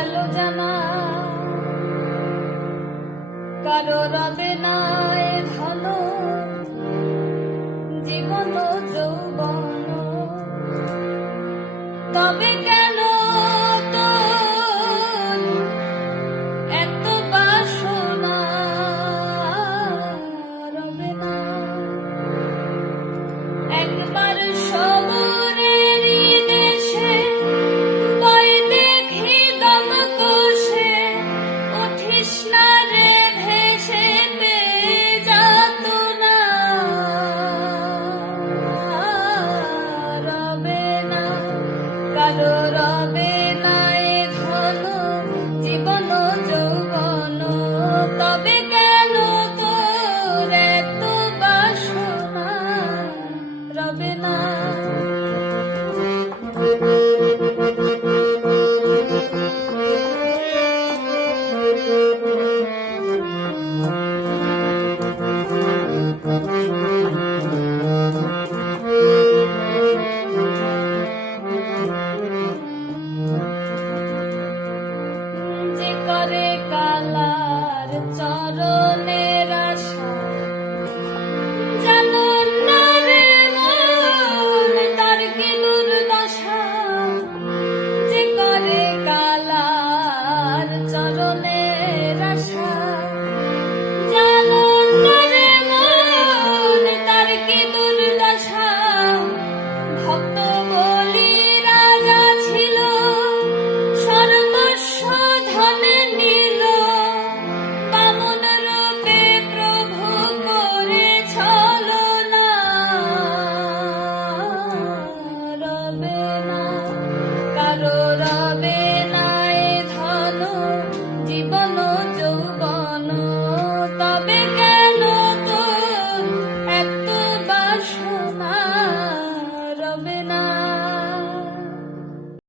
গেল জানা কারো রবে না এ ভালো জীবন যৌবন তবে কেন তোর এত বাসনা রবে না একবার সবরের দেশে বই দেখি দম কষে উঠিস না রে ভেসে যাত না রবে না কারো রবে না এ ধন জীবন যৌবন তবে কেন তোর এত বাসনা রবে না যে করে কালার চরণের আশা জানো না রে মন তার কি দুর্দশা যে করে কালার চরণের আশা জানো না রে মন তার কি দুর্দশা ভক্ত বলি রাজা ছিল সর্বস্ব ধনে নিল বামন রূপে প্রভু করে ছলনা রবে না